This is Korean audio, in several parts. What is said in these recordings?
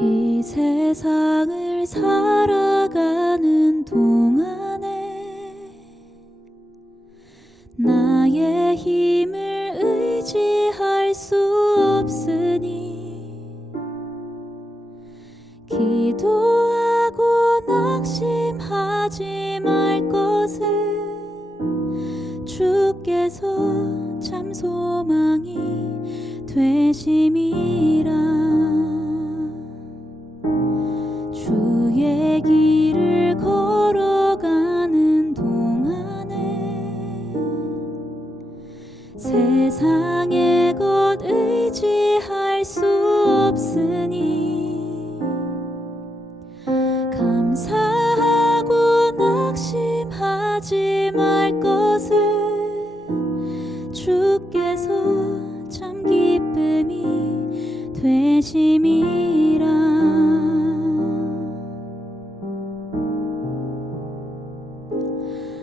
이 세상을 살아가는 동안에 나의 힘을 의지할 수 없으니 기도하고 낙심하지 말 것은 주께서 참 소망이 되심이라. 주의 길을 걸어가는 동안에 세상의 것 의지할 수 없으니 감사하고 낙심하지 말 것은 주께서 참 기쁨이 되심이라.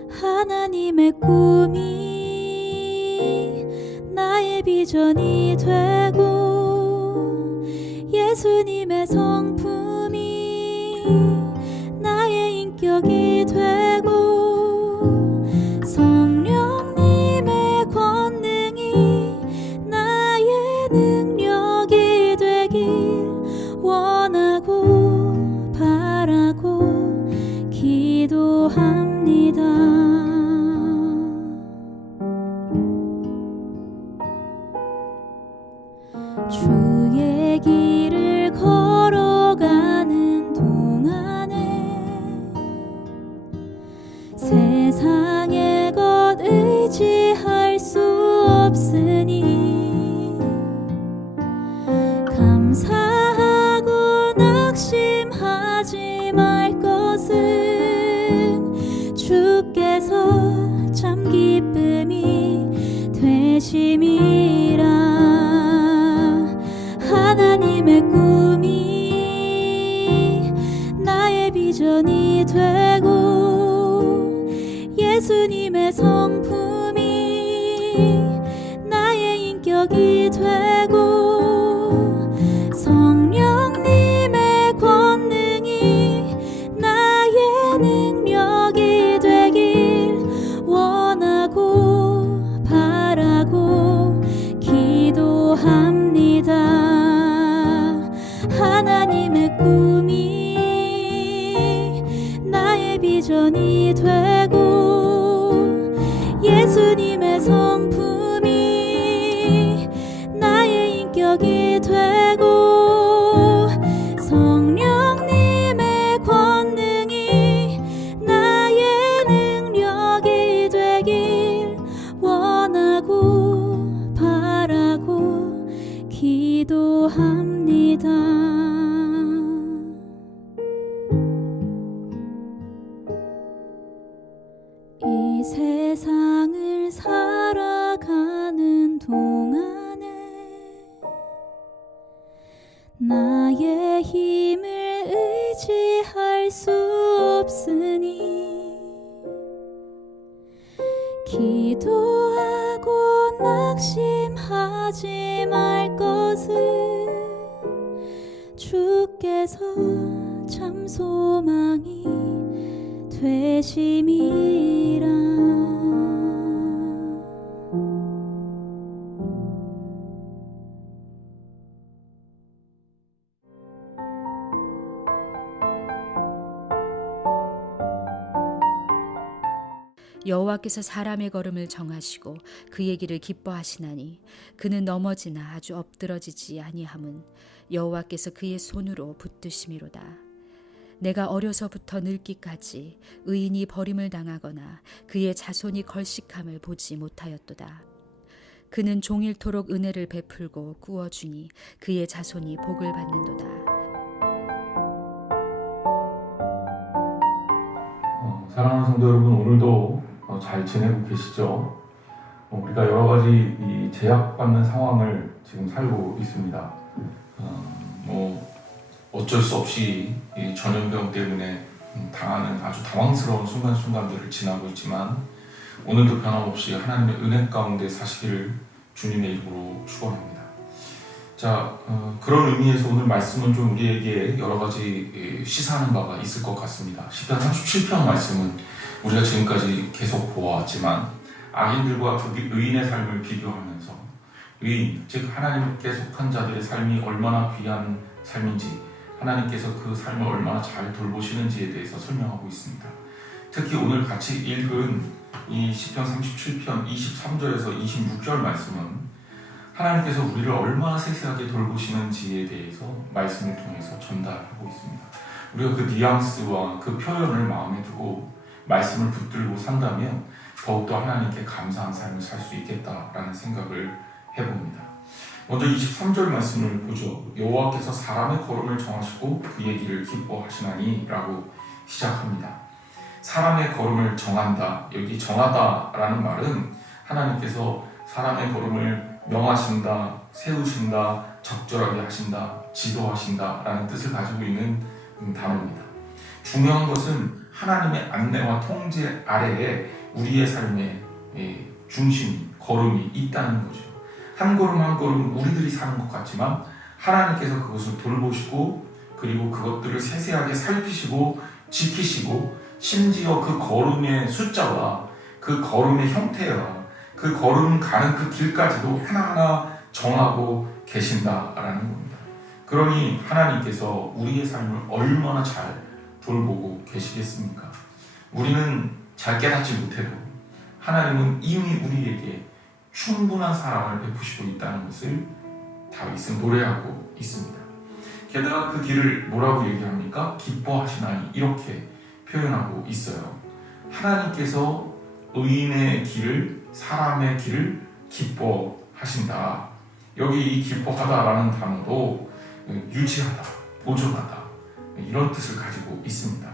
하나님의 꿈이 나의 비전이 되고 예수님의 성품이 나의 인격이 되고 성령님의 권능이 나의 능력이 되길 원하고 바라고 기도합니다. 주의 길을 걸어가는 동안에 세상의 것 의지할 수 없으니 감사하고 낙심하지 말 것은 주께서 참 기쁨이 되심이라. 하나님의 꿈이 나의 비전이 되고 예수님의 성품이 나의 인격이 되고 성령님의 권능이 나의 능력이 되길 원하고 바라고 기도합니다. 하나님의 꿈이 나의 비전이 되고 예수님의 성품이 나의 인격이 되고 성령님의 권능이 나의 능력이 되길 원하고 바라고 기도합니다. 이 세상을 살아가는 동안에 나의 힘을 의지할 수 없으니 기도하고 낙심하지 말 것은 주께서 참 소망이 되심이라. 여호와께서 사람의 걸음을 정하시고 그의 길을 기뻐하시나니 그는 넘어지나 아주 엎드러지지 아니함은 여호와께서 그의 손으로 붙드심이로다. 내가 어려서부터 늙기까지 의인이 버림을 당하거나 그의 자손이 걸식함을 보지 못하였도다. 그는 종일토록 은혜를 베풀고 꾸어주니 그의 자손이 복을 받는도다. 사랑하는 성도 여러분, 오늘도 잘 지내고 계시죠? 우리가 여러 가지 이 제약받는 상황을 지금 살고 있습니다. 어쩔 수 없이 이 전염병 때문에 당하는 아주 당황스러운 순간순간들을 지나고 있지만 오늘도 변함없이 하나님의 은혜 가운데 사시기를 주님의 이름으로 축원합니다. 자, 그런 의미에서 오늘 말씀은 좀 우리에게 여러 가지 시사하는 바가 있을 것 같습니다. 시편 37편 말씀은 우리가 지금까지 계속 보아왔지만 악인들과 그 의인의 삶을 비교하면서 의인, 즉 하나님께 속한 자들의 삶이 얼마나 귀한 삶인지, 하나님께서 그 삶을 얼마나 잘 돌보시는지에 대해서 설명하고 있습니다. 특히 오늘 같이 읽은 이 시편 37편 23절에서 26절 말씀은 하나님께서 우리를 얼마나 세세하게 돌보시는지에 대해서 말씀을 통해서 전달하고 있습니다. 우리가 그 뉘앙스와 그 표현을 마음에 두고 말씀을 붙들고 산다면 더욱더 하나님께 감사한 삶을 살 수 있겠다라는 생각을 해봅니다. 먼저 23절 말씀을 보죠. 여호와께서 사람의 걸음을 정하시고 그의 길을 기뻐하시나니 라고 시작합니다. 사람의 걸음을 정한다. 여기 정하다라는 말은 하나님께서 사람의 걸음을 명하신다, 세우신다, 적절하게 하신다, 지도하신다 라는 뜻을 가지고 있는 단어입니다. 중요한 것은 하나님의 안내와 통제 아래에 우리의 삶의 중심이, 걸음이 있다는 거죠. 한 걸음 한 걸음 우리들이 사는 것 같지만 하나님께서 그것을 돌보시고 그리고 그것들을 세세하게 살피시고 지키시고 심지어 그 걸음의 숫자와 그 걸음의 형태와 그 걸음 가는 그 길까지도 하나하나 정하고 계신다라는 겁니다. 그러니 하나님께서 우리의 삶을 얼마나 잘 돌보고 계시겠습니까? 우리는 잘 깨닫지 못해도 하나님은 이미 우리에게 충분한 사랑을 베푸시고 있다는 것을 다윗은 노래하고 있습니다. 게다가 그 길을 뭐라고 얘기합니까? 기뻐하시나니 이렇게 표현하고 있어요. 하나님께서 의인의 길을, 사람의 길을 기뻐하신다. 여기 이 기뻐하다라는 단어도 유지하다, 보존하다 이런 뜻을 가지고 있습니다.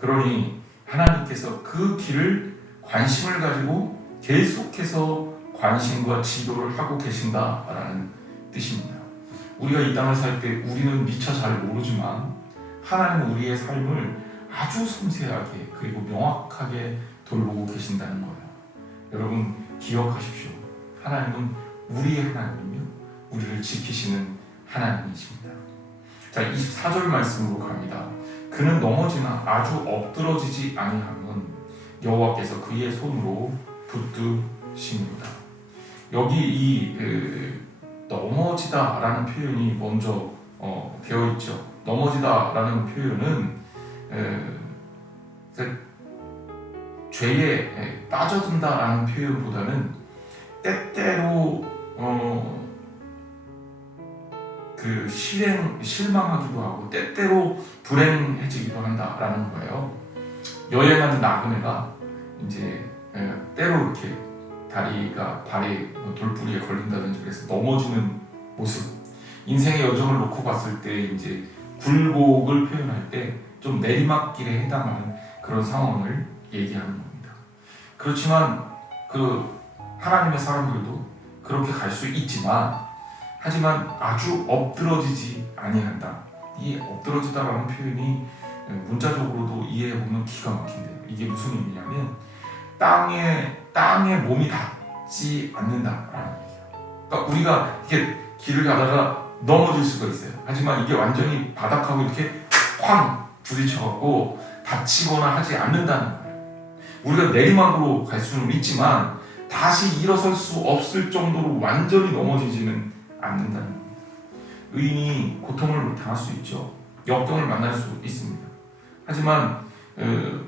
그러니 하나님께서 그 길을 관심을 가지고 계속해서 관심과 지도를 하고 계신다라는 뜻입니다. 우리가 이 땅을 살 때 우리는 미처 잘 모르지만 하나님은 우리의 삶을 아주 섬세하게 그리고 명확하게 돌보고 계신다는 거예요. 여러분 기억하십시오. 하나님은 우리의 하나님이며 우리를 지키시는 하나님이십니다. 자, 24절 말씀으로 갑니다. 그는 넘어지나 아주 엎드러지지 아니하면 여호와께서 그의 손으로 붙드십니다. 여기 이 넘어지다라는 표현이 먼저 되어 있죠. 넘어지다라는 표현은 죄에 빠져든다라는 표현보다는 때때로 실망하기도 하고 때때로 불행해지기도 한다라는 거예요. 여행하는 나그네가 이제 때로 이렇게 다리가 발에 돌부리에 걸린다든지 그래서 넘어지는 모습, 인생의 여정을 놓고 봤을 때 이제 굴곡을 표현할 때 좀 내리막길에 해당하는 그런 상황을 얘기하는 겁니다. 그렇지만 그 하나님의 사람들도 그렇게 갈 수 있지만 하지만 아주 엎드러지지 아니한다. 이 엎드러지다라는 표현이 문자적으로도 이해해보면 기가 막힌데요. 이게 무슨 의미냐면 땅에 몸이 닿지 않는다라는 얘기예요. 그러니까 우리가 이렇게 길을 가다가 넘어질 수가 있어요. 하지만 이게 완전히 바닥하고 이렇게 쾅 부딪혀갖고 다치거나 하지 않는다는 거예요. 우리가 내리막으로 갈 수는 있지만 다시 일어설 수 없을 정도로 완전히 넘어지지는 않는다는 겁니다. 의인이 고통을 당할 수 있죠. 역경을 만날 수 있습니다. 하지만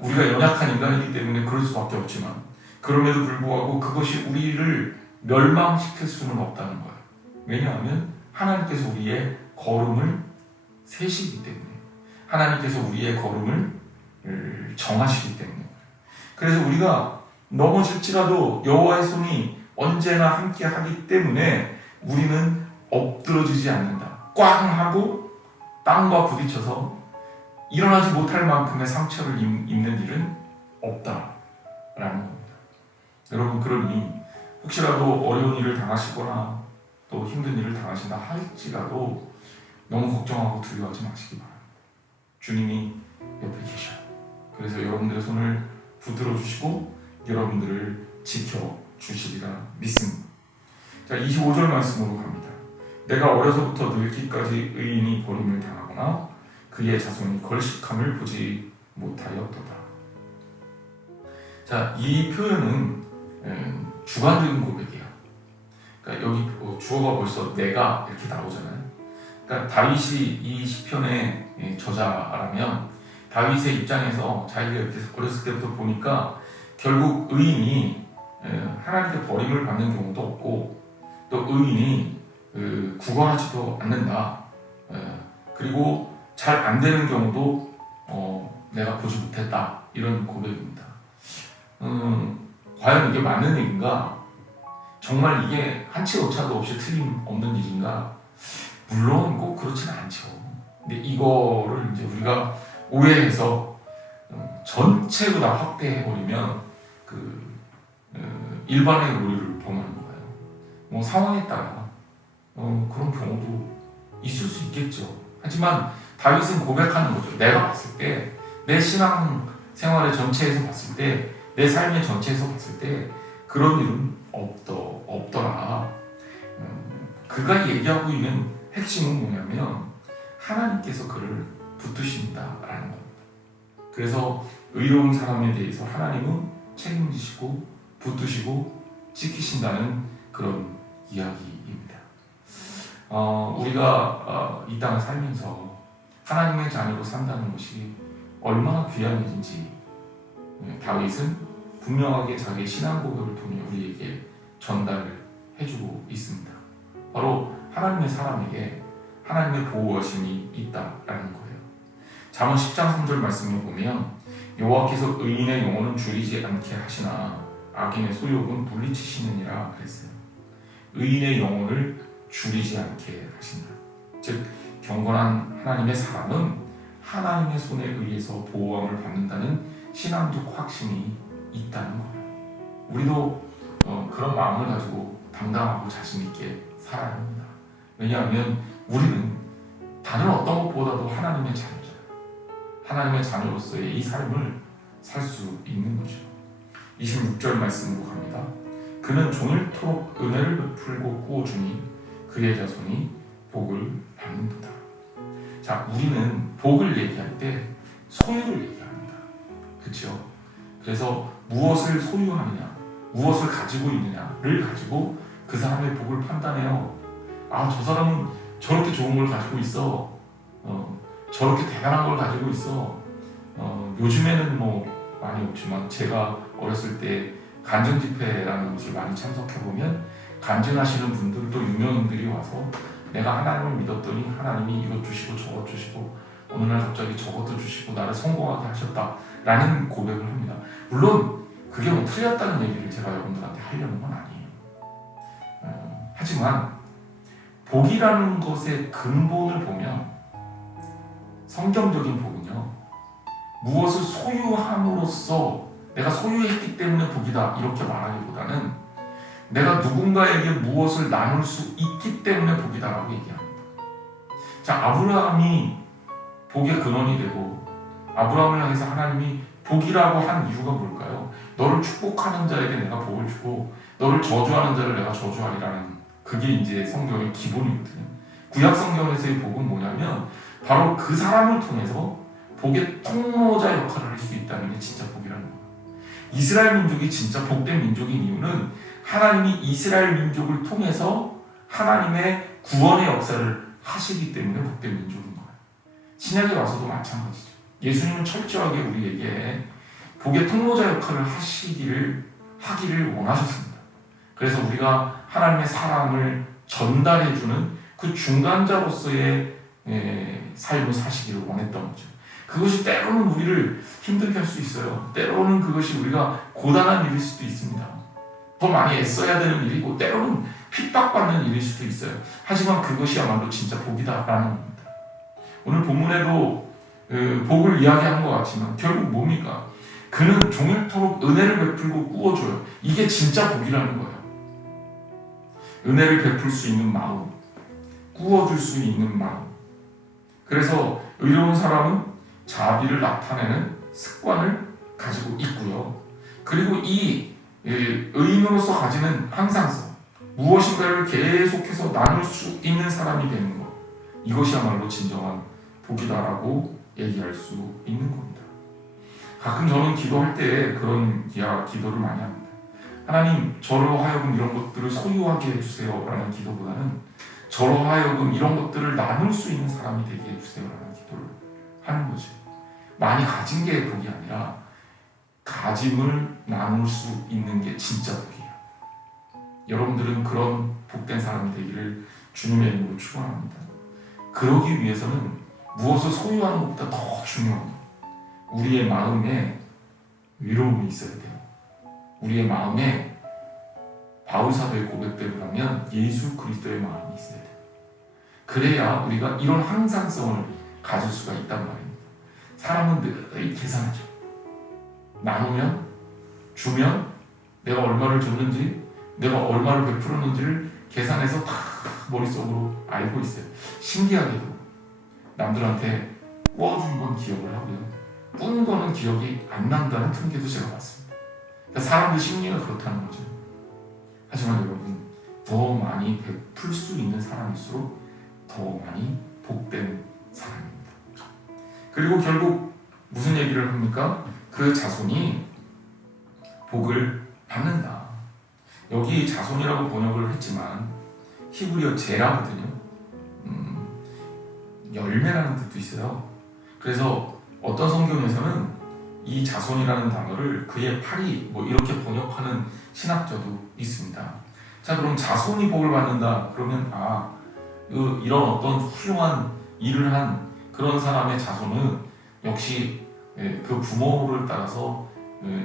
우리가 연약한 인간이기 때문에 그럴 수밖에 없지만 그럼에도 불구하고 그것이 우리를 멸망시킬 수는 없다는 거예요. 왜냐하면 하나님께서 우리의 걸음을 세시기 때문에 하나님께서 우리의 걸음을 정하시기 때문에 그래서 우리가 넘어질지라도 여호와의 손이 언제나 함께 하기 때문에 우리는 엎드러지지 않는다. 꽝 하고 땅과 부딪혀서 일어나지 못할 만큼의 상처를 입는 일은 없다라는 겁니다. 여러분, 그러니 혹시라도 어려운 일을 당하시거나 또 힘든 일을 당하신다 할지라도 너무 걱정하고 두려워하지 마시기 바랍니다. 주님이 옆에 계셔요. 그래서 여러분들의 손을 붙들어 주시고 여러분들을 지켜 주시리라 믿습니다. 자, 25절 말씀으로 갑니다. 내가 어려서부터 늙기까지 의인이 버림을 당하거나 그의 자손이 걸식함을 보지 못하였도다. 자, 이 표현은 주관적인 고백이에요. 그러니까 여기 주어가 벌써 내가 이렇게 나오잖아요. 그러니까 다윗이 이 시편의 저자라면 다윗의 입장에서 자기가 이렇게 어렸을 때부터 보니까 결국 의인이 하나님께 버림을 받는 경우도 없고 또 의인이 구걸하지도 않는다. 그리고 잘 안 되는 경우도 내가 보지 못했다. 이런 고백입니다. 과연 이게 맞는 얘기인가? 정말 이게 한치 오차도 없이 틀림없는 일인가? 물론 꼭 그렇지는 않죠. 근데 이거를 이제 우리가 오해해서 전체로 다 확대해버리면 일반의 논리를 범하는 거예요. 뭐 상황에 따라 그런 경우도 있을 수 있겠죠. 하지만 다윗은 고백하는 거죠. 내가 봤을 때, 내 신앙 생활의 전체에서 봤을 때, 내 삶의 전체에서 봤을 때 그런 일은 없더라. 그가 얘기하고 있는 핵심은 뭐냐면 하나님께서 그를 붙드신다라는 겁니다. 그래서 의로운 사람에 대해서 하나님은 책임지시고 붙드시고 지키신다는 그런 이야기입니다. 우리가 이 땅을 살면서 하나님의 자녀로 산다는 것이 얼마나 귀한 일인지 다윗은 분명하게 자기의 신앙 고백을 통해 우리에게 전달을 해주고 있습니다. 바로 하나님의 사람에게 하나님의 보호하심이 있다라는 거예요. 잠언 10장 3절 말씀을 보면 여호와께서 의인의 영혼은 줄이지 않게 하시나 악인의 소욕은 물리치시느니라 그랬어요. 의인의 영혼을 줄이지 않게 하신다. 즉 경건한 하나님의 사람은 하나님의 손에 의해서 보호함을 받는다는 신앙적 확신이 있다는 거예요. 우리도 그런 마음을 가지고 당당하고 자신 있게 살아야 합니다. 왜냐하면 우리는 다른 어떤 것보다도 하나님의 자녀잖아요. 하나님의 자녀로서의 이 삶을 살 수 있는 거죠. 26절 말씀으로 갑니다. 그는 종일토록 은혜를 베풀고 꾸어주니 그의 자손이 복을 받는도다. 자, 우리는 복을 얘기할 때 소유를 얘기합니다. 그렇죠? 그래서 무엇을 소유하느냐, 무엇을 가지고 있느냐를 가지고 그 사람의 복을 판단해요. 아, 저 사람은 저렇게 좋은 걸 가지고 있어. 저렇게 대단한 걸 가지고 있어. 요즘에는 뭐 많이 없지만 제가 어렸을 때 간증 집회라는 것을 많이 참석해보면 간증하시는 분들도 유명인들이 와서 내가 하나님을 믿었더니 하나님이 이것 주시고 저것 주시고 어느 날 갑자기 저것도 주시고 나를 성공하게 하셨다라는 고백을 합니다. 물론 그게 뭐 틀렸다는 얘기를 제가 여러분들한테 하려는 건 아니에요. 하지만 복이라는 것의 근본을 보면 성경적인 복은요, 무엇을 소유함으로써 내가 소유했기 때문에 복이다 이렇게 말하기보다는 내가 누군가에게 무엇을 나눌 수 있기 때문에 복이다라고 얘기합니다. 자, 아브라함이 복의 근원이 되고 아브라함을 향해서 하나님이 복이라고 한 이유가 뭘까요? 너를 축복하는 자에게 내가 복을 주고 너를 저주하는 자를 내가 저주하리라는, 그게 이제 성경의 기본이거든요. 구약 성경에서의 복은 뭐냐면 바로 그 사람을 통해서 복의 통로자 역할을 할 수 있다는 게 진짜 복이라는 거예요. 이스라엘 민족이 진짜 복된 민족인 이유는 하나님이 이스라엘 민족을 통해서 하나님의 구원의 역사를 하시기 때문에 복된 민족인 거예요. 신약에 와서도 마찬가지죠. 예수님은 철저하게 우리에게 복의 통로자 역할을 하기를 원하셨습니다. 그래서 우리가 하나님의 사랑을 전달해주는 그 중간자로서의 삶을 사시기를 원했던 거죠. 그것이 때로는 우리를 힘들게 할 수 있어요. 때로는 그것이 우리가 고단한 일일 수도 있습니다. 더 많이 애써야 되는 일이고 때로는 핍박받는 일일 수도 있어요. 하지만 그것이야말로 진짜 복이다라는 겁니다. 오늘 본문에도 복을 이야기하는 것 같지만 결국 뭡니까? 그는 종일토록 은혜를 베풀고 꾸어줘요. 이게 진짜 복이라는 거예요. 은혜를 베풀 수 있는 마음, 꾸어줄 수 있는 마음. 그래서 의로운 사람은 자비를 나타내는 습관을 가지고 있고요. 그리고 이 의인으로서 가지는 항상성, 무엇인가를 계속해서 나눌 수 있는 사람이 되는 것, 이것이야말로 진정한 복이다라고 얘기할 수 있는 겁니다. 가끔 저는 기도할 때 그런 기도를 많이 합니다. 하나님, 저로 하여금 이런 것들을 소유하게 해주세요 라는 기도보다는 저로 하여금 이런 것들을 나눌 수 있는 사람이 되게 해주세요 라는 기도를 하는 거죠. 많이 가진 게 복이 아니라 가짐을 나눌 수 있는 게 진짜 복이에요. 여러분들은 그런 복된 사람이 되기를 주님의 이름으로 축원합니다. 그러기 위해서는 무엇을 소유하는 것보다 더 중요한 우리의 마음에 위로움이 있어야 돼요. 우리의 마음에 바울 사도의 고백대로 하면 예수 그리스도의 마음이 있어야 돼요. 그래야 우리가 이런 항상성을 가질 수가 있단 말입니다. 사람은 늘 계산하죠. 나누면, 주면 내가 얼마를 줬는지, 내가 얼마를 베풀었는지를 계산해서 다 머릿속으로 알고 있어요. 신기하게도 남들한테 꾸어준 건 기억을 하고요, 뿐 거는 기억이 안 난다는 통계도 제가 봤습니다. 그러니까 사람들 심리가 그렇다는 거죠. 하지만 여러분, 더 많이 베풀 수 있는 사람일수록 더 많이 복된 사람입니다. 그리고 결국 무슨 얘기를 합니까? 그 자손이 복을 받는다. 여기 자손이라고 번역을 했지만 히브리어 제라거든요. 열매라는 뜻도 있어요. 그래서 어떤 성경에서는 이 자손이라는 단어를 그의 팔이 뭐 이렇게 번역하는 신학자도 있습니다. 자, 그럼 자손이 복을 받는다 그러면 이런 어떤 훌륭한 일을 한 그런 사람의 자손은 역시 그 부모를 따라서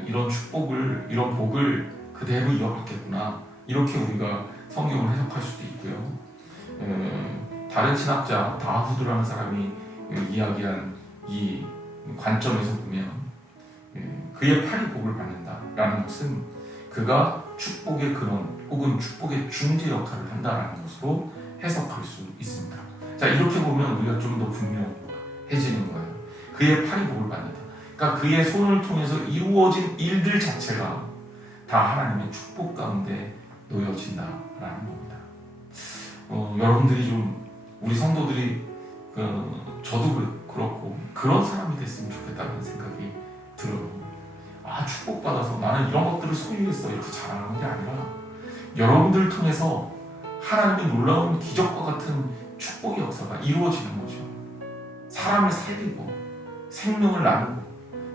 이런 축복을, 이런 복을 그대로 이어받겠구나, 이렇게 우리가 성경을 해석할 수도 있고요. 다른 신학자 다후드라는 사람이 이야기한 이 관점에서 보면 그의 팔이 복을 받는다라는 것은 그가 축복의 근원 혹은 축복의 중재 역할을 한다라는 것으로 해석할 수 있습니다. 자, 이렇게 보면 우리가 좀 더 분명해지는 거예요. 그의 팔이 복을 받는다. 그러니까 그의 손을 통해서 이루어진 일들 자체가 다 하나님의 축복 가운데 놓여진다라는 겁니다. 여러분들이 좀, 우리 성도들이 저도 그렇고 그런 사람이 됐으면 좋겠다는 생각이 들어요. 축복받아서 나는 이런 것들을 소유했어 이렇게 자랑하는 게 아니라 여러분들을 통해서 하나님의 놀라운 기적과 같은 축복의 역사가 이루어지는 거죠. 사람을 살리고 생명을 나누고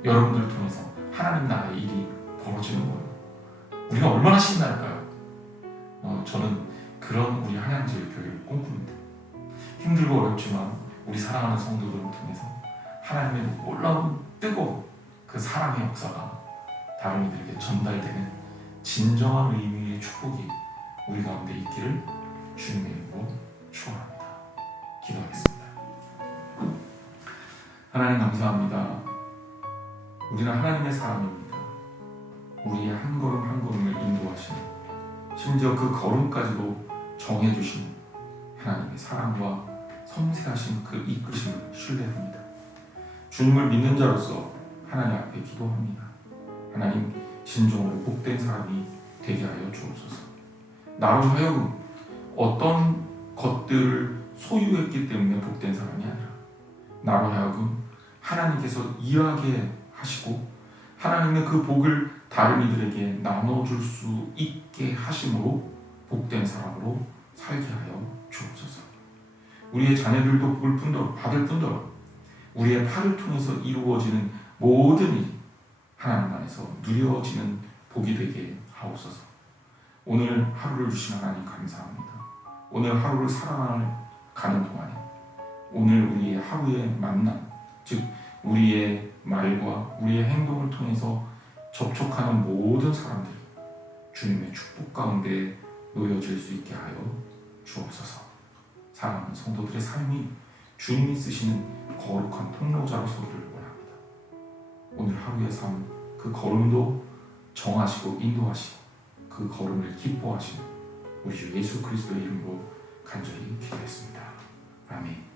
여러분들을 통해서 하나님 나라의 일이 벌어지는 거예요. 우리가 얼마나 신날까요? 저는 그런 우리 한양제일교회를 꿈꿉니다. 힘들고 어렵지만 우리 사랑하는 성도들을 통해서 하나님의 놀라운 뜨거운 그 사랑의 역사가 다른 이들에게 전달되는 진정한 의미의 축복이 우리 가운데 있기를 주님의 이름으로 축원합니다. 기도하겠습니다. 하나님 감사합니다. 우리는 하나님의 사람입니다. 우리의 한 걸음 한 걸음을 인도하시는, 심지어 그 걸음까지도 정해주시는 하나님의 사랑과 섬세하신 그 이끄심을 신뢰합니다. 주님을 믿는 자로서 하나님 앞에 기도합니다. 하나님, 진정으로 복된 사람이 되게 하여 주옵소서. 나로 하여금 어떤 것들을 소유했기 때문에 복된 사람이 아니라 나로 하여금 하나님께서 일하게 하시고 하나님의 그 복을 다른 이들에게 나눠줄 수 있게 하심으로 복된 사람으로 살게 하여 주옵소서. 우리의 자녀들도 복을 받을 뿐더러 우리의 팔을 통해서 이루어지는 모든 일이 하나님 안에서 누려지는 복이 되게 하옵소서. 오늘 하루를 주신 하나님 감사합니다. 오늘 하루를 살아가는 동안에 오늘 우리의 하루의 만남, 즉 우리의 말과 우리의 행동을 통해서 접촉하는 모든 사람들이 주님의 축복 가운데 놓여질 수 있게 하여 주옵소서. 사랑하는 성도들의 삶이 주님이 쓰시는 거룩한 통로자로 서기를 원합니다. 오늘 하루의 삶 그 걸음도 정하시고 인도하시고 그 걸음을 기뻐하시는 우리 주 예수 그리스도의 이름으로 간절히 기도했습니다. 아멘.